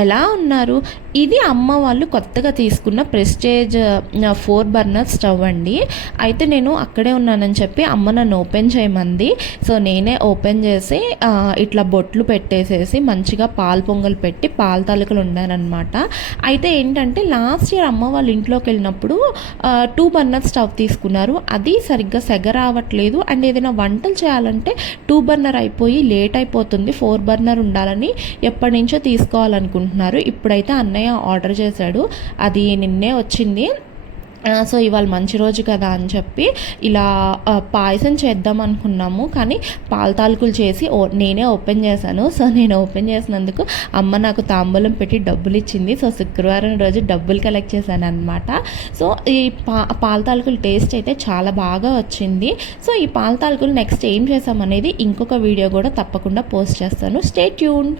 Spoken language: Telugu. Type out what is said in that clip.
ఎలా ఉన్నారు? ఇది అమ్మ వాళ్ళు కొత్తగా తీసుకున్న ప్రెస్టేజ్ 4 బర్నర్ స్టవ్ అండి. అయితే నేను అక్కడే ఉన్నానని చెప్పి అమ్మ నన్ను ఓపెన్ చేయమంది. సో నేనే ఓపెన్ చేసి ఇట్లా బొట్లు పెట్టేసేసి మంచిగా పాలు పొంగల్ పెట్టి పాల తాలికలు ఉండానమాట. అయితే ఏంటంటే లాస్ట్ ఇయర్ అమ్మ వాళ్ళ ఇంట్లోకి వెళ్ళినప్పుడు 2 బర్నర్ స్టవ్ తీసుకున్నారు. అది సరిగ్గా సెగ రావట్లేదు. అండ్ ఏదైనా వంటలు చేయాలంటే 2 బర్నర్ అయిపోయి లేట్ అయిపోతుంది. 4 బర్నర్ ఉండాలని ఎప్పటి నుంచో తీసుకోవాలనుకుంటున్నారు. ఇప్పుడైతే అన్నయ్య ఆర్డర్ చేశాడు, అది నిన్నే వచ్చింది. సో ఇవాళ మంచి రోజు కదా అని చెప్పి ఇలా పాయసం చేద్దాం అనుకున్నాము. కానీ పాల తాలికలు చేసి నేనే ఓపెన్ చేశాను. సో నేను ఓపెన్ చేసినందుకు అమ్మ నాకు తాంబూలం పెట్టి డబ్బులు ఇచ్చింది. సో శుక్రవారం రోజు డబ్బులు కలెక్ట్ చేశాను అనమాట. సో ఈ పాల తాలికలు టేస్ట్ అయితే చాలా బాగా వచ్చింది. సో ఈ పాల తాలికలు నెక్స్ట్ ఏం చేసామనేది ఇంకొక వీడియో కూడా తప్పకుండా పోస్ట్ చేస్తాను. Stay tune.